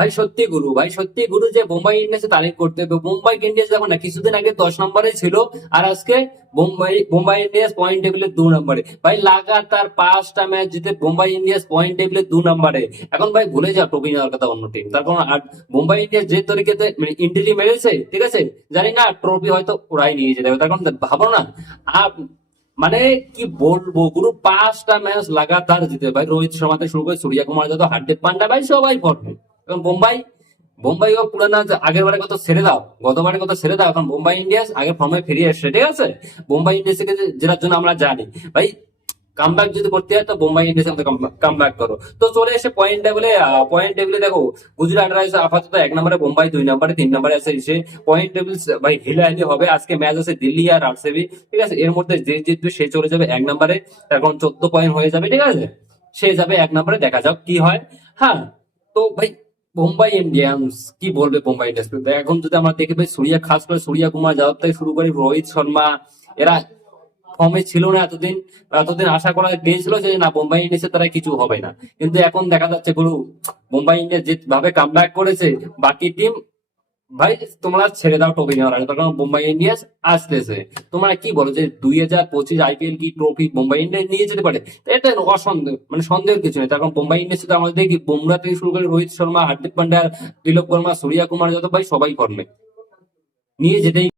ভাই সত্যি গুরু যে মুম্বাই ইন্ডিয়ান্সে তারিফ করতে হবে। মুম্বাই ইন্ডিয়ান্স দেখো না, কিছুদিন আগে 10 নম্বরে ছিল, আর আজকে মুম্বাই ইন্ডিয়ান্স পয়েন্ট টেবিলে 2 নম্বরে। ভাই লাগাতার 5টা ম্যাচ জিতে মুম্বাই ইন্ডিয়ান্স পয়েন্ট টেবিলে 2 নম্বরে। এখন ভাই ভুলে যাও ট্রফি নেওয়ার কথা অন্য টিম, তার কারণ আর মুম্বাই ইন্ডিয়ান্স যে তরিকেতে ইন্ট্রি মেরেছে, ঠিক আছে, জানি না ট্রফি হয়তো ওরাই নিয়ে যেতে হবে। তার কারণ ভাবো না, আর মানে কি বলবো, পুরো 5টা ম্যাচ লাগাতার জিতে। ভাই রোহিত শর্মা থেকে শুরু করে সূর্য কুমার যত, হার্দিক পান্ডা, ভাই সবাই ফর্মে। এখন বোম্বাইও পুরানা আগের বারের কথা ছেড়ে দাও, গতবারের কথা ছেড়ে দাও, এখন মুম্বাই ইন্ডিয়ান্স আগের ফর্মে ফিরে এসছে, ঠিক আছে। মুম্বাই ইন্ডিয়ান্সকে যেটার জন্য আমরা জানি ভাই, কামব্যাক যদি করতে হয় তো মুম্বাই ইন্ডিয়ান্সের মধ্যে কামব্যাক করো। তো চলে এসে পয়েন্ট টেবিলে দেখো, গুজরাট রাইডার্স আপাতত 1 নম্বরে, মুম্বাই 2 নম্বরে, 3 নম্বরে আছে এসে। পয়েন্ট টেবিল ভাই হিলাহিলি হবে। আজকে ম্যাচ আছে দিল্লি আর আরসিবি, ঠিক আছে, এর মধ্যে যে জিতবে সে চলে যাবে 1 নম্বরে। এখন 14 পয়েন্ট হয়ে যাবে, ঠিক আছে, সে যাবে 1 নম্বরে। দেখা যাক কি হয়। হ্যাঁ, তো ভাই মুম্বাই ইন্ডিয়ান্স কি বলবে, মুম্বাই ইন্ডিয়ান্স এখন যদি আমরা দেখি ভাই, খাস করে সূর্য কুমার যাদব থেকে শুরু করে রোহিত শর্মা, এরা ফর্মে ছিল না এতদিন। এতদিন আশা করা গিয়েছিল যে না, মুম্বাই ইন্ডিয়ান্সের দ্বারা কিছু হবে না, কিন্তু এখন দেখা যাচ্ছে গুরু, মুম্বাই ইন্ডিয়ান্স যেভাবে কামব্যাক করেছে, বাকি টিম ভাই তোমরা ছেড়ে দাও ট্রফি নেওয়ার আগে, তার কারণ মুম্বাই ইন্ডিয়ান্স আসতেছে। তোমরা কি বলো যে 2025 আইপিএল কি ট্রফি মুম্বাই ইন্ডিয়ান্স নিয়ে যেতে পারে? তো এটা অসন্দেহ, মানে সন্দেহের কিছু নেই। তার কারণ মুম্বাই ইন্ডিয়ান্স তো আমাদের দেখি বুমরা থেকে শুরু করে রোহিত শর্মা, হার্দিক পান্ডা, তিলক বর্মা, সূর্য কুমার যাদব, ভাই সবাই ফর্মে নিয়ে যেতেই